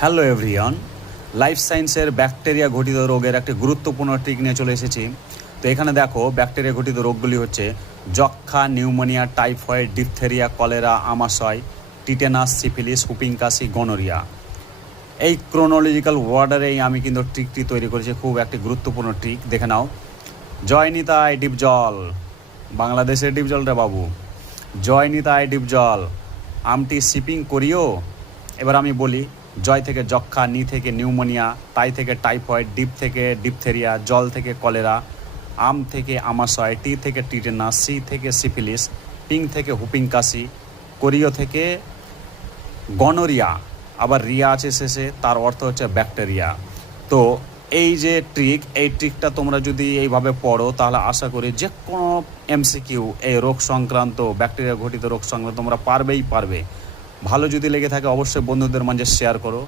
Hello everyone life সায়েন্সের bacteria ঘটিত রোগের একটি গুরুত্বপূর্ণ ট্রিক নিয়ে চলে এসেছি। তো এখানে দেখো ব্যাকটেরিয়া ঘটিত রোগগুলি হচ্ছে যক্ষা নিউমোনিয়া টাইফয়েড ডিপথেরিয়া কলেরা আমাশয় টিটেনাস সিফিলিস হুপিং কাশি গনোরিয়া এই ক্রোনোলজিক্যাল ওয়ার্ডারেই আমি কিন্তু ট্রিকটি তৈরি করেছি, খুব একটি গুরুত্বপূর্ণ ট্রিক দেখে নাও। জয় নিতাই ডিপ জল বাংলাদেশের ডিপ জল রে বাবু। জয় নিতাই ডিপ জল আমটি শিপিং করিও? এবার আমি বলি জয় থেকে যক্ষা, নি থেকে নিউমোনিয়া টাই থেকে টাইফয়েড, ডিপ থেকে ডিপথেরিয়া, জল থেকে কলেরা, আম থেকে আমাশয়, টি থেকে টিটেনাস সি থেকে সিফিলিস, পিং থেকে হুপিং কাশি কোরিও থেকে গনোরিয়া, আবার রিয়া আছে শেষে, তার অর্থ হচ্ছে ব্যাকটেরিয়া। তো এই যে ট্রিক এই ট্রিকটা তোমরা যদি এইভাবে পড়ো, তাহলে আশা করি যে কোনো এমসিকিউ এই রোগ সংক্রান্ত, ব্যাকটেরিয়া ঘটিত রোগ সংক্রান্ত তোমরা পারবেই পারবে। ভালো যদি লেগে থাকে অবশ্যই বন্ধুদের মাঝে শেয়ার করো।